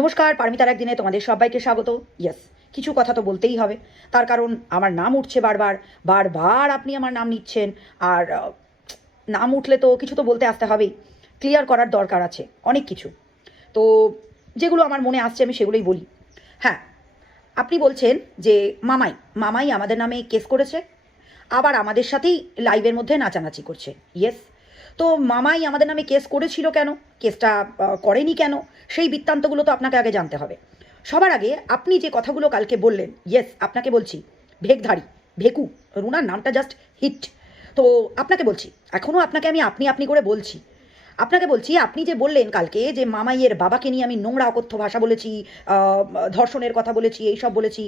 নমস্কার, পারমিতার একদিনে তোমাদের সবাইকে স্বাগত। ইয়েস কিছু কথা তো বলতেই হবে। তার কারণ আমার নাম উঠছে বারবার বারবার আপনি আমার নাম নিচ্ছেন, আর নাম উঠলে তো কিছু তো বলতে আসতে হবেই। ক্লিয়ার করার দরকার আছে, অনেক কিছু। তো, যেগুলো আমার মনে আসছে আমি সেগুলোই বলি। হ্যাঁ আপনি বলছেন যে মামাই মামাই আমাদের নামে কেস করেছে, আবার আমাদের সাথেই লাইভের মধ্যে নাচানাচি করছে। ইয়েস তো মামাই আমাদের নামে কেস করেছিল কেন? কেসটা করেনি কেন? সেই বৃত্তান্তগুলো তো আপনাকে আগে জানতে হবে। সবার আগে আপনি যে কথাগুলো কালকে বললেন ইয়েস আপনাকে বলছি ভেকধারী ভেকু, রুনার নামটা জাস্ট হিট তো আপনাকে বলছি এখনও আপনাকে আমি আপনি আপনি করে বলছি। আপনাকে বলছি, আপনি যে বললেন কালকে যে মামাইয়ের বাবাকে নিয়ে আমি নোংরা অকথ্য ভাষা বলেছি ধর্ষণের কথা বলেছি, এইসব বলেছি,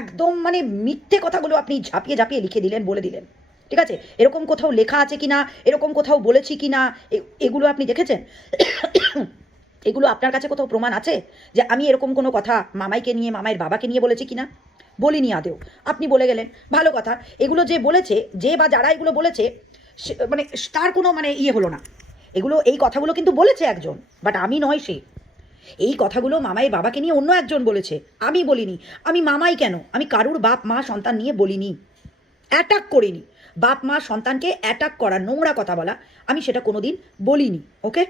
একদম মানে মিথ্যে কথাগুলো আপনি ঝাঁপিয়ে ঝাঁপিয়ে লিখে দিলেন, বলে দিলেন। ঠিক আছে? এরকম কোথাও লেখা আছে কি না এরকম কোথাও বলেছি কি না এগুলো আপনি দেখেছেন? এগুলো আপনার কাছে কোথাও প্রমাণ আছে? যে আমি এরকম কোনো কথা মামাইকে নিয়ে, মামাইয়ের বাবাকে নিয়ে বলেছি কি না বলিনি আদেও। আপনি বলে গেলেন, ভালো কথা। এগুলো যে বলেছে, যে বা যারা এগুলো বলেছে মানে তার কোনো মানে ইয়ে হলো না। এগুলো, এই কথাগুলো কিন্তু বলেছে একজন, বাট আমি নয় সে। এই কথাগুলো মামাইয়ের বাবাকে নিয়ে অন্য একজন বলেছে। আমি বলিনি। আমি মামাই কেন? আমি কারুর বাপ, মা, সন্তান নিয়ে বলিনি। অ্যাটাক করিনি। বাপ, মা, সন্তানকে অ্যাটাক করা, নোংরা কথা বলা, আমি সেটা কোনোদিন বলিনি ওকে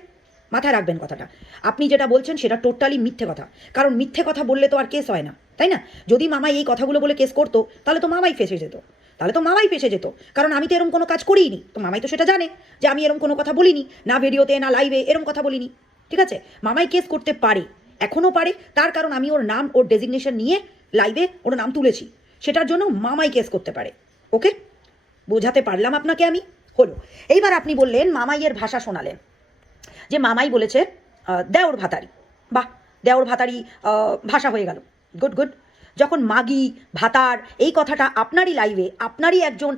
মাথায় রাখবেন কথাটা। আপনি যেটা বলছেন সেটা টোটালি মিথ্যে কথা। কারণ মিথ্যে কথা বললে তো আর কেস হয় না, তাই না? যদি মামাই এই কথাগুলো বলে কেস করতো, তাহলে তো মামাই ফেসে যেত। তাহলে তো মামাই ফেসে যেত। কারণ আমি তো এরকম কোনো কাজ করিনি তো মামাই তো সেটা জানে যে আমি এরকম কোনো কথা বলিনি, না ভিডিওতে, না লাইভে এরকম কথা বলিনি। ঠিক আছে? মামাই কেস করতে পারে এখনও পারে। তার কারণ আমি ওর নাম, ওর ডেজিগনেশন নিয়ে লাইভে ওর নাম তুলেছি। সেটার জন্য মামাই কেস করতে পারে ওকে বোঝাতে পারলাম আপনাকে আমি? হলো, এইবার আপনি বললেন মামাইয়ের ভাষা শোনালেন। যে মামাই বলেছে দেওর ভাতারি। বাহ, দেওর ভাতারি ভাষা হয়ে গেল। Good good. যখন মাগি, ভাতার, এই কথাটা আপনারই লাইভে আপনারই একজন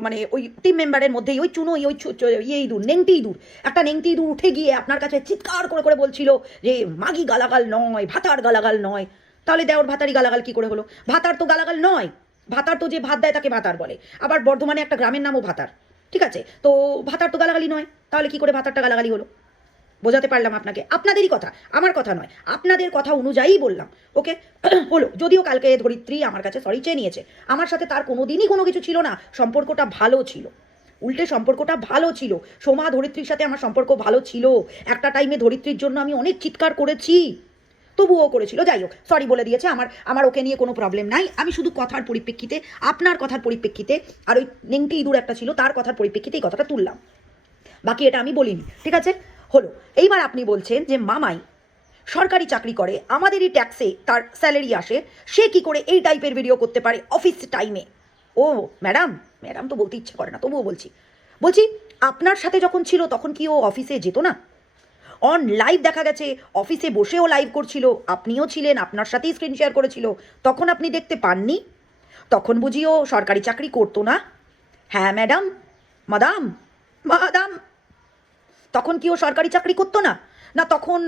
মানে ওই টিম মেম্বারের মধ্যেই, ওই চুনোই ওই চু- চু- ইয়ে ইঁদুর নেংটি ইঁদুর একটা নেংটি ইঁদুর উঠে গিয়ে আপনার কাছে চিৎকার করে করে বলছিল যে মাগি গালাগাল নয়, ভাতার গালাগাল নয়। তাহলে দেওর ভাতারি গালাগাল কি করে হলো? ভাতার তো গালাগাল নয়। ভাতার তো যে ভাত দেয় তাকে ভাতার বলে। আবার বর্ধমানে একটা গ্রামের নামও ভাতার। ঠিক আছে? তো ভাতার তো গালাগালি নয়। তাহলে কি করে ভাতারটা গালাগালি হলো? বোঝাতে পারলাম আপনাকে। আপনাদেরই কথা, আমার কথা নয়। আপনাদের কথা অনুযায়ী বললাম, ওকে? হলো, যদিও কালকে ধরিত্রী আমার কাছে সরি চেয়ে নিয়েছে। আমার সাথে তার কোনো দিনই কোনো কিছু ছিল না। সম্পর্কটা ভালো ছিল। উল্টে সম্পর্কটা ভালো ছিল। সোমা ধরিত্রীর সাথে আমার সম্পর্ক ভালো ছিল। একটা টাইমে ধরিত্রীর জন্য আমি অনেক চিৎকার করেছি। তবুও করেছিল। যাই হোক সরি বলে দিয়েছে। আমার আমার ওকে নিয়ে কোনো প্রবলেম নাই। আমি শুধু কথার পরিপ্রেক্ষিতে, আপনার কথার পরিপ্রেক্ষিতে, আর ওই নেংটি ইঁদুর একটা ছিল, তার কথার পরিপ্রেক্ষিতে এই কথাটা তুললাম। বাকি এটা আমি বলিনি, ঠিক আছে? হলো, এইবার আপনি বলছেন যে মামাই সরকারি চাকরি করে, আমাদেরই ট্যাক্সে তার স্যালারি আসে, সে কি করে এই টাইপের ভিডিও করতে পারে অফিস টাইমে ও ম্যাডাম ম্যাডাম তো বলতে ইচ্ছে করে না, তবুও বলছি। বলছি, আপনার সাথে যখন ছিল, তখন কি ও অফিসে যেত না? অন লাইভ দেখা গেছে, অফিসে বসেও লাইভ করছিল, আপনিও ছিলেন, আপনার সাথেই স্ক্রিন শেয়ার করেছিল, তখন আপনি দেখতে পাননি? তখন বুঝিও সরকারি চাকরি করতো না? হ্যাঁ ম্যাডাম মাদাম মাদাম তখন কি ও সরকারি চাকরি করতো না? না, তখন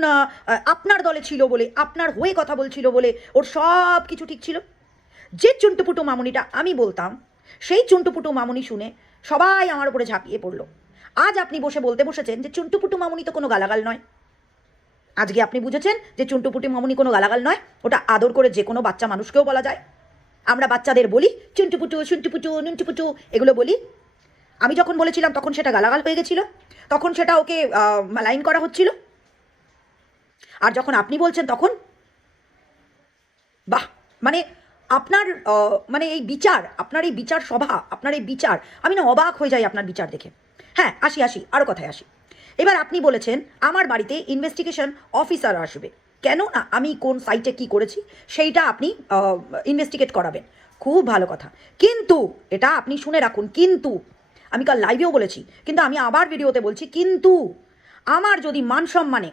আপনার দলে ছিল বলে, আপনার হয়ে কথা বলছিল বলে ওর সব কিছু ঠিক ছিল? যে চুন্টুপুটু মামুনিটা আমি বলতাম, সেই চুন্টুপুটু মামুনি শুনে সবাই আমার উপরে ঝাঁপিয়ে পড়ল। আজ আপনি বসে বলতে বসেছেন যে চুন্টুপুটু মামুনি তো কোনো গালাগাল নয়। আজকে আপনি বুঝেছেন যে চুন্টুপুটি মামুনি কোনো গালাগাল নয়, ওটা আদর করে যে কোনো বাচ্চা মানুষকেও বলা যায়। আমরা বাচ্চাদের বলি, চুন্টুপুটু চুন্টুপুটু, নুনটুপুটু, এগুলো বলি। আমি যখন বলেছিলাম তখন সেটা গালাগাল হয়ে গেছিল, তখন সেটা ওকে লাইন করা হচ্ছিল। আর যখন আপনি বলছেন তখন, বাহ মানে আপনার মানে এই বিচার, আপনার এই বিচার সভা, আপনার এই বিচার, আমি না অবাক হয়ে যাই আপনার বিচার দেখে। হ্যাঁ আসি আসি আরও কথায় আসি। এবার আপনি বলেছেন, আমার বাড়িতে ইনভেস্টিগেশন অফিসার আসবে। কেন না, আমি কোন সাইটে কি করেছি, সেইটা আপনি ইনভেস্টিগেট করাবেন। খুব ভালো কথা। কিন্তু, এটা আপনি শুনে রাখুন, কিন্তু, আমি কাল লাইভেও বলেছি, কিন্তু আমি আবার ভিডিওতে বলছি, কিন্তু, আমার যদি মান সম্মানে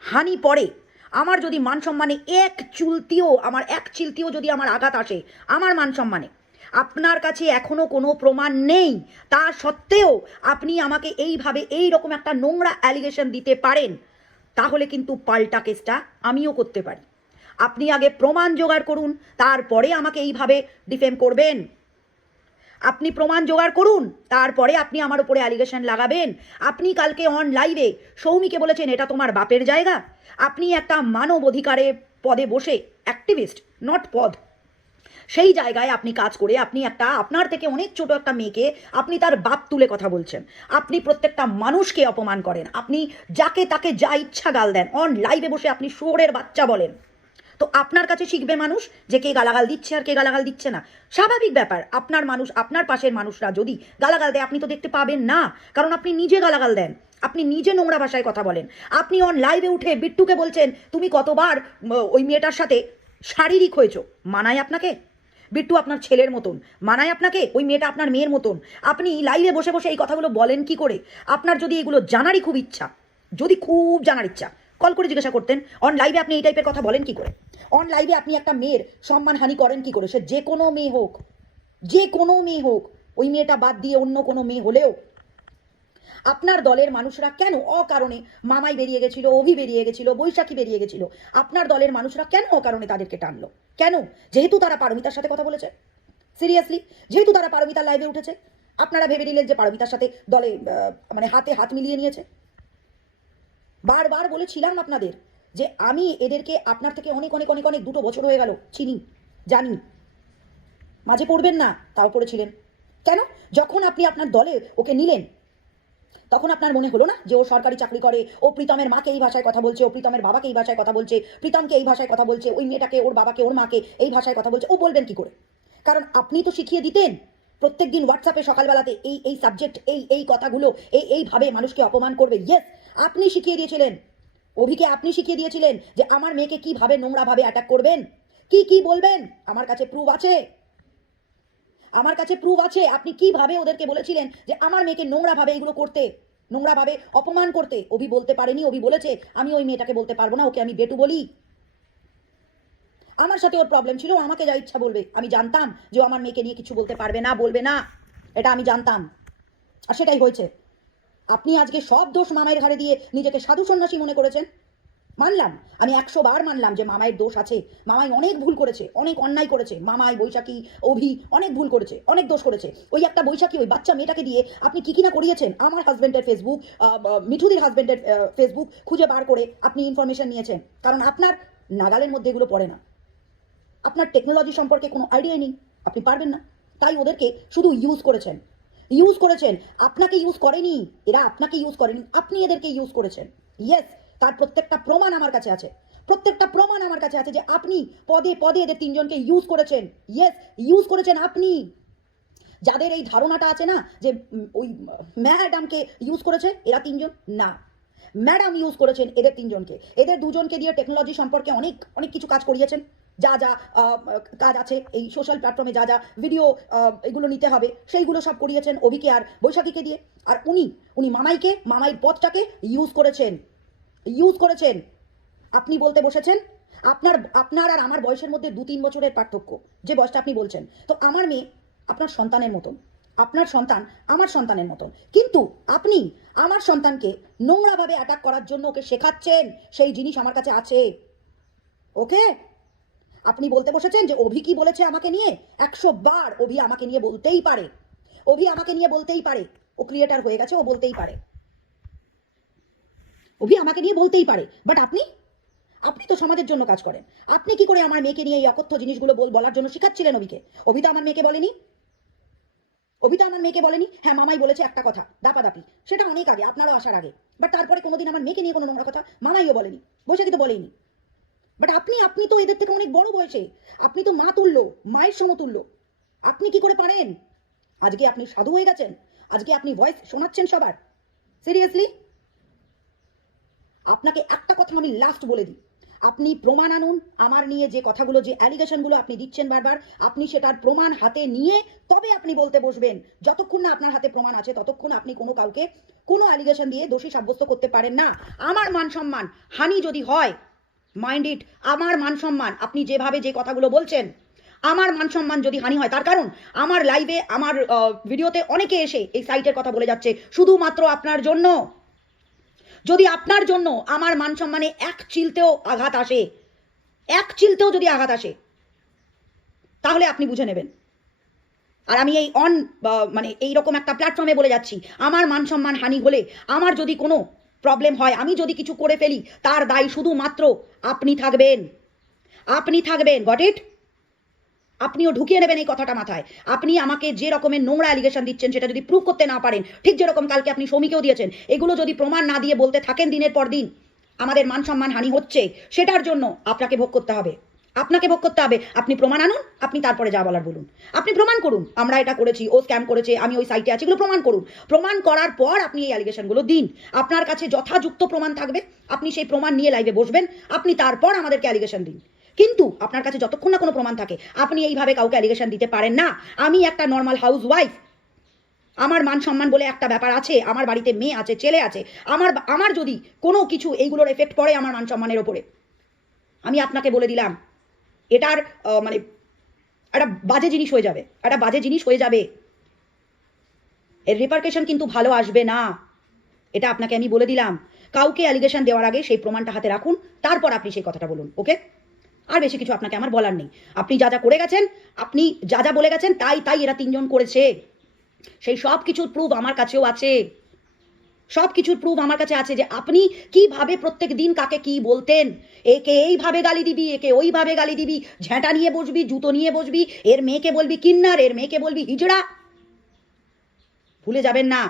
হানি পড়ে, আমার যদি মান সম্মানে এক চুলতিও, আমার এক চিলতিও যদি আমার আঘাত আসে, আমার মান সম্মানে আপনার কাছে এখনও কোনো প্রমাণ নেই। তা সত্ত্বেও আপনি আমাকে এইভাবে এই রকম একটা নোংরা অ্যালিগেশন দিতে পারেন, তাহলে কিন্তু পাল্টা কেসটা আমিও করতে পারি। আপনি আগে প্রমাণ জোগাড় করুন, তারপরে আমাকে এইভাবে ডিফেম করবেন। আপনি প্রমাণ জোগাড় করুন, তারপরে আপনি আমার উপরে অ্যালিগেশন লাগাবেন। আপনি কালকে অন লাইভে সৌমিকে বলেছেন, এটা তোমার বাপের জায়গা। আপনি একটা মানব অধিকারে পদে বসে অ্যাক্টিভিস্ট নট পদ সেই জায়গায় আপনি কাজ করে আপনি একটা, আপনার থেকে অনেক ছোট একটা মেয়েকে আপনি তার বাপ তুলে কথা বলছেন। আপনি প্রত্যেকটা মানুষকে অপমান করেন। আপনি যাকে তাকে যা ইচ্ছা গাল দেন। অন লাইভে বসে আপনি শুয়োরের বাচ্চা বলেন। তো আপনার কাছে শিখবে মানুষ যে কে গালাগাল দিচ্ছে আর কে গালাগাল দিচ্ছে না। স্বাভাবিক ব্যাপার, আপনার মানুষ, আপনার পাশের মানুষরা যদি গালাগাল দেয়, আপনি তো দেখতে পাবেন না। কারণ আপনি নিজে গালাগাল দেন। আপনি নিজে নোংরা ভাষায় কথা বলেন। আপনি অন লাইভে উঠে বিট্টুকে বলছেন, তুমি কতবার ওই মেয়েটার সাথে শারীরিক হয়েছো? মানায় আপনাকে? বিট্টু আপনার ছেলের মতন। মানায় আপনাকে? ওই মেয়েটা আপনার মেয়ের মতন। আপনি লাইভে বসে বসে এই কথাগুলো বলেন কি করে? আপনার যদি এগুলো জানারই খুব ইচ্ছা, যদি খুব জানার ইচ্ছা কল করে জিজ্ঞাসা করতেন। অন লাইভে আপনি এই টাইপের কথা বলেন কি করে? অন লাইভে আপনি একটা মেয়ের সম্মানহানি করেন কি করে? সে যে কোনো মেয়ে হোক, যে কোনো মেয়ে হোক, ওই মেয়েটা বাদ দিয়ে অন্য কোনো মেয়ে হলেও আপনার দলের মানুষরা কেন অকারণে মামাই বেরিয়ে গেছিল, অভি বেরিয়ে গেছিল, বৈশাখী বেরিয়ে গেছিল? আপনার দলের মানুষরা কেন অকারণে তাদেরকে টানলো? কেন? যেহেতু তারা পারমিতার সাথে কথা বলেছে। সিরিয়াসলি যেহেতু তারা পারমিতার লাইভে উঠেছে। আপনারা ভেবে নিলেন যে পারমিতার সাথে দলে মানে হাতে হাত মিলিয়ে নিয়েছে? বারবার বলেছিলাম আপনাদের যে আমি এদেরকে, আপনার থেকে অনেক অনেক অনেক অনেক দুটো বছর হয়ে গেল, চিনি, জানি। মাঝে পড়বেন না, তাও পড়েছিলেন। কেন? যখন আপনি আপনার দলে ওকে নিলেন তখন আপনার মনে হলো না যে ও সরকারি চাকরি করে, ও প্রীতমের মাকে এই ভাষায় কথা বলছে, ও প্রীতমের বাবাকে এই ভাষায় কথা বলছে, প্রীতমকে এই ভাষায় কথা বলছে, ওই মেয়েটাকে, ওর বাবাকে, ওর মাকে এই ভাষায় কথা বলছে, ও বলবেন কি করে? কারণ আপনি তো শিখিয়ে দিতেন প্রত্যেক দিন হোয়াটসঅ্যাপে সকালবেলাতে এই এই সাবজেক্ট এই এই কথাগুলো, এই এইভাবে মানুষকে অপমান করবে। ইয়েস আপনি শিখিয়ে দিয়েছিলেন। অভিকে আপনি শিখিয়ে দিয়েছিলেন যে আমার মেয়েকে কীভাবে নোংরাভাবে অ্যাটাক করবেন? কি কি বলবেন? আমার কাছে প্রুফ আছে। আমার কাছে প্রুফ আছে। আপনি কীভাবে ওদেরকে বলেছিলেন যে আমার মেয়েকে নোংরাভাবে এগুলো করতে? নোংরাভাবে অপমান করতে? অভি বলতে পারেনি, অভি বলেছে, আমি ওই মেয়েটাকে বলতে পারব না, ওকে আমি বেটু বলি। আমার সাথে ওর প্রবলেম ছিল আমাকে যা ইচ্ছা বলবে। আমি জানতাম যে আমার মেয়েকে নিয়ে কিছু বলতে পারবে না, বলবে না। এটা আমি জানতাম। আর সেটাই হয়েছে। আপনি আজকে সব দোষ মামাইয়ের ঘাড়ে দিয়ে নিজেকে সাধু সন্ন্যাসী মনে করেছেন? মানলাম। আমি একশো বার মানলাম যে মামায়ের দোষ আছে। মামাই অনেক ভুল করেছে, অনেক অন্যায় করেছে। মামাই বৈশাখী, অভি অনেক ভুল করেছে, অনেক দোষ করেছে। ওই একটা বৈশাখী ওই বাচ্চা মেয়েটাকে দিয়ে আপনি কি না করিয়েছেন? আমার হাজব্যান্ডের ফেসবুক মিঠুদির হাজব্যান্ডের ফেসবুক খুঁজে বার করে আপনি ইনফরমেশন নিয়েছেন। কারণ আপনার নাগালের মধ্যে এগুলো পড়ে না। আপনার টেকনোলজি সম্পর্কে কোনো আইডিয়া নেই। আপনি পারবেন না। তাই ওদেরকে শুধু ইউজ করেছেন। ইউজ করেছেন। আপনাকে ইউজ করেনি। এরা আপনাকে ইউজ করেনি। আপনি এদেরকে ইউজ করেছেন। ইয়েস তার প্রত্যেকটা প্রমাণ আমার কাছে আছে। প্রত্যেকটা প্রমাণ আমার কাছে আছে যে আপনি পদে পদে এদের তিনজনকে ইউজ করেছেন। ইয়েস ইউজ করেছেন আপনি। যাদের এই ধারণাটা আছে না যে ওই ম্যাডামকে ইউজ করেছে, এরা তিনজন? না। ম্যাডাম ইউজ করেছেন এদের তিনজনকে। এদের দুজনকে দিয়ে টেকনোলজি সম্পর্কে অনেক অনেক কিছু কাজ করিয়েছেন। যা যা কাজ আছে এই সোশ্যাল প্ল্যাটফর্মে যা যা ভিডিও এগুলো নিতে হবে, সেইগুলো সব করিয়েছেন অভিকে আর বৈশাখীকে দিয়ে। আর উনি উনি মামাইকে, মামাইয়ের পথটাকে ইউজ করেছেন। ইউজ করেছেন। আপনি বলতে বসেছেন। আপনার আপনার আর আমার বয়সের মধ্যে দু তিন বছরের পার্থক্য, যে বয়সটা আপনি বলছেন। তো আমার মেয়ে আপনার সন্তানের মতন, আপনার সন্তান আমার সন্তানের মতন। কিন্তু আপনি আমার সন্তানকে নোংরাভাবে অ্যাটাক করার জন্য ওকে শেখাচ্ছেন, সেই জিনিস আমার কাছে আছে। ওকে? আপনি বলতে বসেছেন যে অভি কি বলেছে আমাকে নিয়ে? একশো বার অভি আমাকে নিয়ে বলতেই পারে। অভি আমাকে নিয়ে বলতেই পারে। ও ক্রিয়েটার হয়ে গেছে, ও বলতেই পারে। অভি আমাকে নিয়ে বলতেই পারে। বাট আপনি? আপনি তো সমাজের জন্য কাজ করেন। আপনি কি করে আমার মেয়েকে নিয়ে এই অকথ্য জিনিসগুলো বল বলার জন্য শিখাচ্ছিলেন অভিকে? অভি তো আমার মেয়েকে বলেনি। অভি তো আমার মেয়েকে বলেনি। হ্যাঁ মামাই বলেছে একটা কথা, দাপাদাপি। সেটা অনেক আগে, আপনারও আসার আগে। বাট তারপরে কোনোদিন আমার মেয়েকে নিয়ে কোনো নোংরা কথা মামাইও বলেনি। বৈশাখী তো বলেনি বাট আপনি আপনি তো এদের থেকে অনেক বড় বয়সে। আপনি তো মা তুল্য, মায়ের সমতুল্য। আপনি কি করে পারেন? আজকে আপনি সাধু হয়ে গেছেন। আজকে আপনি ভয়েস শোনাচ্ছেন সবার। সিরিয়াসলি আপনাকে একটা কথা আমি লাস্ট বলে দিই। আপনি প্রমাণ আনুন, আমার নিয়ে যে কথাগুলো, যে অ্যালিগেশনগুলো আপনি দিচ্ছেন বারবার, আপনি সেটার প্রমাণ হাতে নিয়ে তবে আপনি বলতে বসবেন। যতক্ষণ না আপনার হাতে প্রমাণ আছে, ততক্ষণ আপনি কোনো কাউকে কোনো অ্যালিগেশন দিয়ে দোষী সাব্যস্ত করতে পারেন না। আমার মান সম্মান, হানি যদি হয় মাইন্ড ইট আমার মান সম্মান, আপনি যেভাবে যে কথাগুলো বলছেন, আমার মান সম্মান যদি হানি হয়, তার কারণ আমার লাইভে আমার ভিডিওতে অনেকে এসে এই সাইটের কথা বলে যাচ্ছে, শুধুমাত্র আপনার জন্য। যদি আপনার জন্য আমার মান সম্মানে এক চিলতেও আঘাত আসে, এক চিলতেও যদি আঘাত আসে, তাহলে আপনি বুঝে নেবেন। আর আমি এই অন মানে এই রকম একটা প্ল্যাটফর্মে বলে যাচ্ছি, আমার মান সম্মান হানি হলে আমার যদি কোনো প্রবলেম হয়, আমি যদি কিছু করে ফেলি, তার দায় শুধুমাত্র আপনি থাকবেন। আপনি থাকবেন গট ইট আপনিও ঢুকিয়ে নেবেন এই কথাটা মাথায়। আপনি আমাকে যে রকমের নোংরা অ্যালিগেশন দিচ্ছেন, সেটা যদি প্রুভ করতে না পারেন, ঠিক যেরকম কালকে আপনি সৌমিকেও দিয়েছেন, এগুলো যদি প্রমাণ না দিয়ে বলতে থাকেন দিনের পর দিন, আমাদের মান সম্মান হানি হচ্ছে, সেটার জন্য আপনাকে ভোগ করতে হবে। আপনাকে ভোগ করতে হবে, আপনি প্রমাণ আনুন, আপনি তারপরে যা বলার বলুন। আপনি প্রমাণ করুন, আমরা এটা করেছি, ও স্ক্যাম করেছে, আমি ওই সাইটে আছি, এগুলো প্রমাণ করুন। প্রমাণ করার পর আপনি এই অ্যালিগেশনগুলো দিন। আপনার কাছে যথাযুক্ত প্রমাণ থাকবে, আপনি সেই প্রমাণ নিয়ে লাইভে বসবেন, আপনি তারপর আমাদেরকে অ্যালিগেশন দিন। কিন্তু আপনার কাছে যতক্ষণ না কোনো প্রমাণ থাকে, আপনি এইভাবে কাউকে অ্যালিগেশন দিতে পারেন না। আমি একটা নর্মাল হাউস ওয়াইফ আমার মান সম্মান বলে একটা ব্যাপার আছে, আমার বাড়িতে মেয়ে আছে, ছেলে আছে, আমার আমার যদি কোনো কিছু এইগুলোর এফেক্ট পড়ে আমার মান সম্মানের ওপরে। আমি আপনাকে বলে দিলাম, এটার মানে একটা বাজে জিনিস হয়ে যাবে, একটা বাজে জিনিস হয়ে যাবে। এর রিপার্কেশন কিন্তু ভালো আসবে না। এটা আপনাকে আমি বলে দিলাম। কাউকে অ্যালিগেশন দেওয়ার আগে সেই প্রমাণটা হাতে রাখুন, তারপর আপনি সেই কথাটা বলুন ওকে আর বেশি কিছু আপনাকে আমার বলার নেই। আপনি যা যা করে গেছেন, আপনি যা যা বলে গেছেন, তাই তাই এরা তিনজন করেছে। সেই সব কিছুর প্রুফ আমার কাছেও আছে। সব কিছুর প্রুফ আমার কাছে আছে যে আপনি কীভাবে প্রত্যেক দিন কাকে কি বলতেন? একে এইভাবে গালি দিবি, একে ওইভাবে গালি দিবি। ঝ্যাঁটা নিয়ে বসবি, জুতো নিয়ে বসবি, এর মেয়েকে বলবি কিন্নার, এর মেয়েকে বলবি হিজড়া। ভুলে যাবেন না,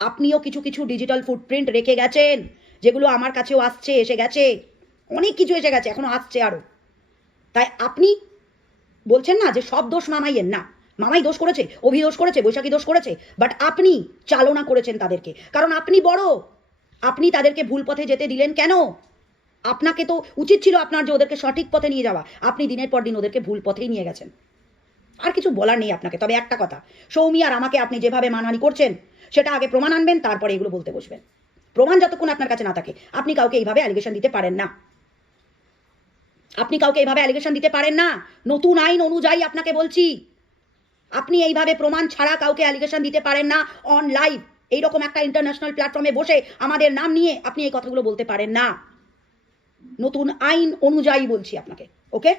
আপনিও কিছু কিছু ডিজিটাল ফুটপ্রিন্ট রেখে গেছেন, যেগুলো আমার কাছেও আসছে, এসে গেছে। অনেক কিছু এসে গেছে, এখনও আসছে আরও তাই আপনি বলছেন না যে সব দোষ মামাইয়ের। না, মামাই দোষ করেছে, অভি দোষ করেছে, বৈশাখী দোষ করেছে বাট আপনি চালনা করেছেন তাদেরকে। কারণ আপনি বড়। আপনি তাদেরকে ভুল পথে যেতে দিলেন কেন? আপনাকে তো উচিত ছিল আপনার যে ওদেরকে সঠিক পথে নিয়ে যাওয়া। আপনি দিনের পর দিন ওদেরকে ভুল পথেই নিয়ে গেছেন। আর কিছু বলার নেই আপনাকে। তবে একটা কথা, সৌমি আর আমাকে আপনি যেভাবে মানহানি করছেন, সেটা আগে প্রমাণ আনবেন, তারপরে এগুলো বলতে বসবেন। প্রমাণ যতক্ষণ আপনার কাছে না থাকে, আপনি কাউকে এইভাবে অ্যালিগেশন দিতে পারেন না। আপনি কাউকে এইভাবে অ্যালিগেশন দিতে পারেন না। নতুন আইন অনুযায়ী আপনাকে বলছি। আপনি এইভাবে প্রমাণ ছাড়া কাউকে অ্যালিগেশন দিতে পারেন না। অন লাইভ এইরকম একটা ইন্টারন্যাশনাল প্ল্যাটফর্মে বসে আমাদের নাম নিয়ে আপনি এই কথাগুলো বলতে পারেন না। নতুন আইন অনুযায়ী বলছি আপনাকে ওকে